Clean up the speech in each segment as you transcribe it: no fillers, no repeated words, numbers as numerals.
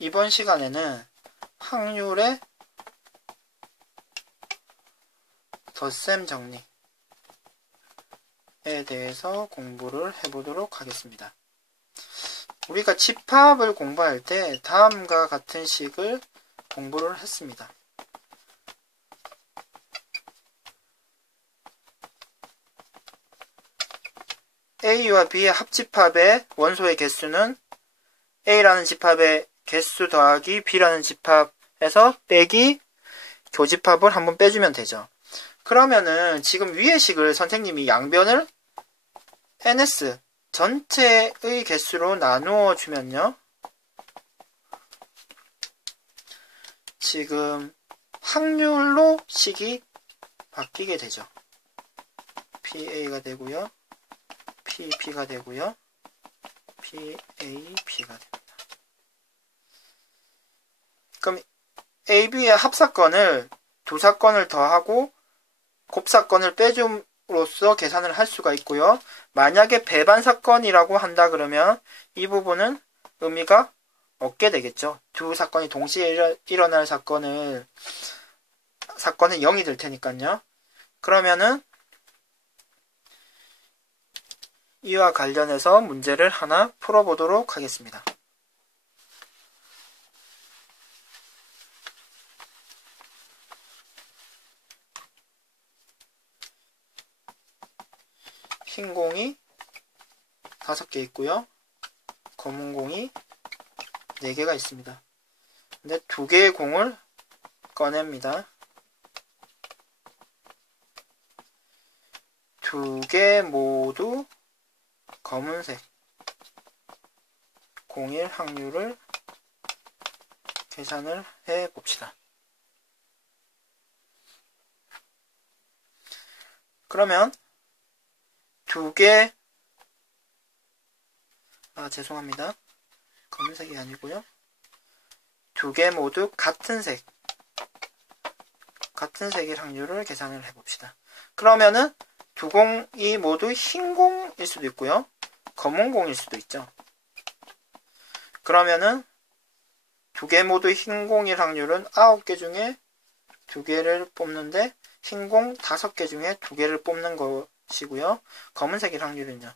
이번 시간에는 확률의 덧셈 정리에 대해서 공부를 해보도록 하겠습니다. 우리가 집합을 공부할 때 다음과 같은 식을 공부를 했습니다. A와 B의 합집합의 원소의 개수는 A라는 집합의 개수 더하기 B라는 집합에서 빼기 교집합을 한번 빼주면 되죠. 그러면은 지금 위의 식을 선생님이 양변을 ns 전체의 개수로 나누어 주면요. 지금 확률로 식이 바뀌게 되죠. PA가 되고요. PB가 되고요. PAB가 됩니다. 그럼 AB의 합사건을 두 사건을 더하고 곱사건을 빼줌으로써 계산을 할 수가 있고요. 만약에 배반 사건이라고 한다 그러면 이 부분은 의미가 없게 되겠죠. 두 사건이 동시에 일어날 사건은 0이 될 테니까요. 그러면은 이와 관련해서 문제를 하나 풀어보도록 하겠습니다. 흰 공이 5개 있고요. 검은 공이 4개가 있습니다. 근데 2개의 공을 꺼냅니다. 2개 모두 검은색 공일 확률을 계산을 해 봅시다. 그러면 2개 죄송합니다. 검은색이 아니고요. 2개 모두 같은 색일 확률을 계산을 해 봅시다. 그러면은 두 공이 모두 흰 공일 수도 있고요. 검은 공일 수도 있죠. 그러면은 2개 모두 흰 공일 확률은 9개 중에 2개를 뽑는데 흰 공 5개 중에 2개를 뽑는 것이고요. 검은색일 확률은요.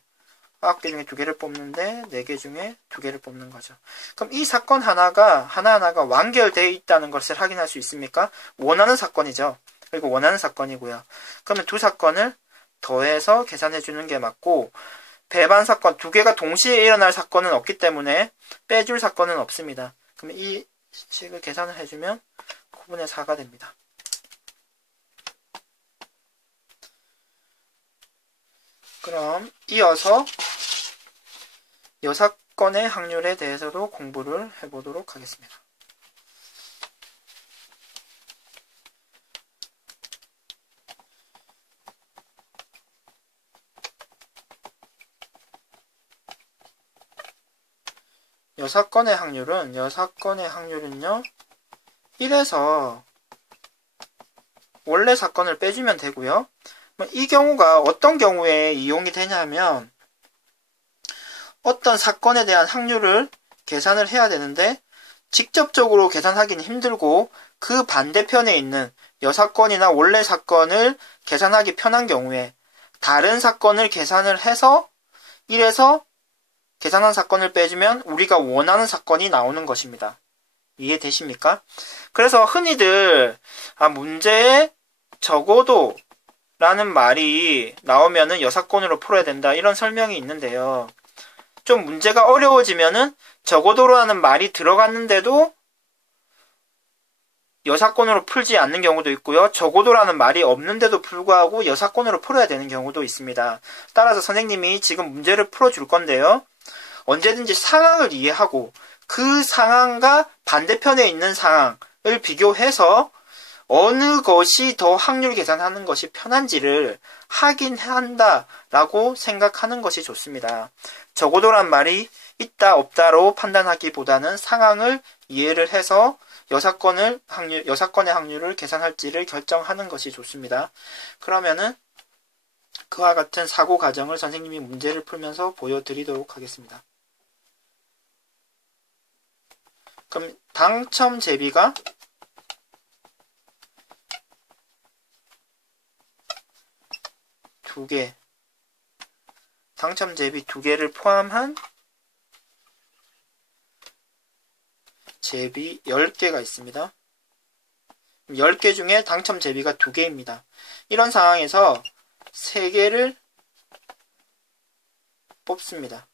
9개 중에 2개를 뽑는데 4개 중에 2개를 뽑는 거죠. 그럼 이 사건 하나하나가 완결되어 있다는 것을 확인할 수 있습니까? 원하는 사건이죠. 그리고 원하는 사건이고요. 그러면 두 사건을 더해서 계산해 주는 게 맞고, 배반 사건 2개가 동시에 일어날 사건은 없기 때문에 빼줄 사건은 없습니다. 그러면 이 식을 계산을 해주면 9분의 4가 됩니다. 그럼 이어서 여사건의 확률에 대해서도 공부를 해보도록 하겠습니다. 여사건의 확률은요 1에서 원래 사건을 빼주면 되고요. 이 경우가 어떤 경우에 이용이 되냐면, 어떤 사건에 대한 확률을 계산을 해야 되는데 직접적으로 계산하기는 힘들고 그 반대편에 있는 여사건이나 원래 사건을 계산하기 편한 경우에 다른 사건을 계산을 해서 1에서 계산한 사건을 빼주면 우리가 원하는 사건이 나오는 것입니다. 이해되십니까? 그래서 흔히들 문제에 적어도 라는 말이 나오면은 여사건으로 풀어야 된다, 이런 설명이 있는데요. 좀 문제가 어려워지면은 적어도라는 말이 들어갔는데도 여사건으로 풀지 않는 경우도 있고요. 적어도라는 말이 없는데도 불구하고 여사건으로 풀어야 되는 경우도 있습니다. 따라서 선생님이 지금 문제를 풀어줄 건데요. 언제든지 상황을 이해하고 그 상황과 반대편에 있는 상황을 비교해서 어느 것이 더 확률 계산하는 것이 편한지를 확인한다라고 생각하는 것이 좋습니다. 적어도란 말이 있다 없다로 판단하기보다는 상황을 이해를 해서 여사건의 확률을 계산할지를 결정하는 것이 좋습니다. 그러면은 그와 같은 사고 과정을 선생님이 문제를 풀면서 보여드리도록 하겠습니다. 그럼 당첨 제비가 두 개, 당첨 제비 두 개를 포함한 제비 10개가 있습니다. 10개 중에 당첨 제비가 2개입니다. 이런 상황에서 3개를 뽑습니다.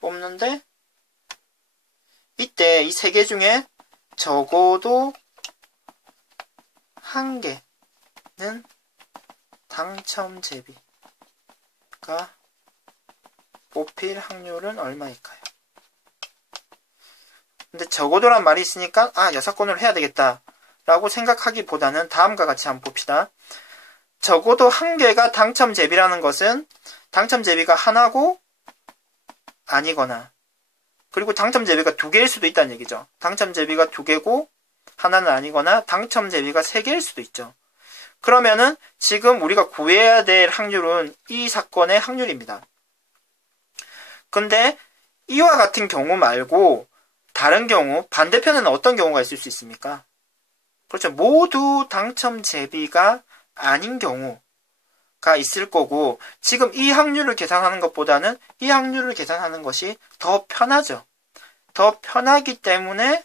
뽑는데 이때 이 3개 중에 적어도 1개는 당첨 제비가 뽑힐 확률은 얼마일까요? 근데 적어도란 말이 있으니까 6건으로 해야 되겠다 라고 생각하기보다는 다음과 같이 한번 봅시다. 적어도 1개가 당첨 제비라는 것은 당첨 제비가 하나고 아니거나, 그리고 당첨 제비가 2개일 수도 있다는 얘기죠. 당첨 제비가 2개고 하나는 아니거나 당첨 제비가 3개일 수도 있죠. 그러면은 지금 우리가 구해야 될 확률은 이 사건의 확률입니다. 근데 이와 같은 경우 말고 다른 경우, 반대편에는 어떤 경우가 있을 수 있습니까? 그렇죠. 모두 당첨 제비가 아닌 경우가 있을 거고, 지금 이 확률을 계산하는 것보다는 이 확률을 계산하는 것이 더 편하죠. 더 편하기 때문에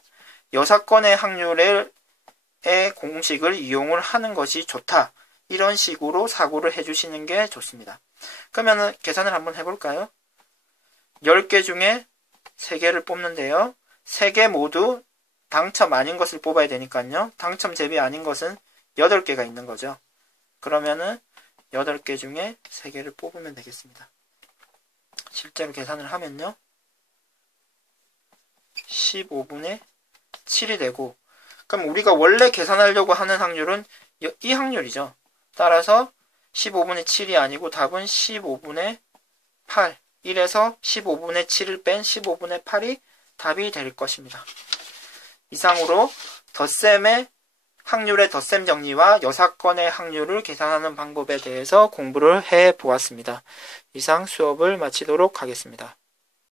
여사건의 확률의 공식을 이용을 하는 것이 좋다. 이런 식으로 사고를 해주시는 게 좋습니다. 그러면 계산을 한번 해볼까요? 10개 중에 3개를 뽑는데요. 3개 모두 당첨 아닌 것을 뽑아야 되니까요. 당첨 제비 아닌 것은 8개가 있는 거죠. 그러면은 8개 중에 3개를 뽑으면 되겠습니다. 실제로 계산을 하면요. 15분의 7이 되고, 그럼 우리가 원래 계산하려고 하는 확률은 이 확률이죠. 따라서 15분의 7이 아니고 답은 15분의 8. 1에서 15분의 7을 뺀 15분의 8이 답이 될 것입니다. 이상으로 덧셈의 확률의 덧셈 정리와 여사건의 확률을 계산하는 방법에 대해서 공부를 해 보았습니다. 이상 수업을 마치도록 하겠습니다.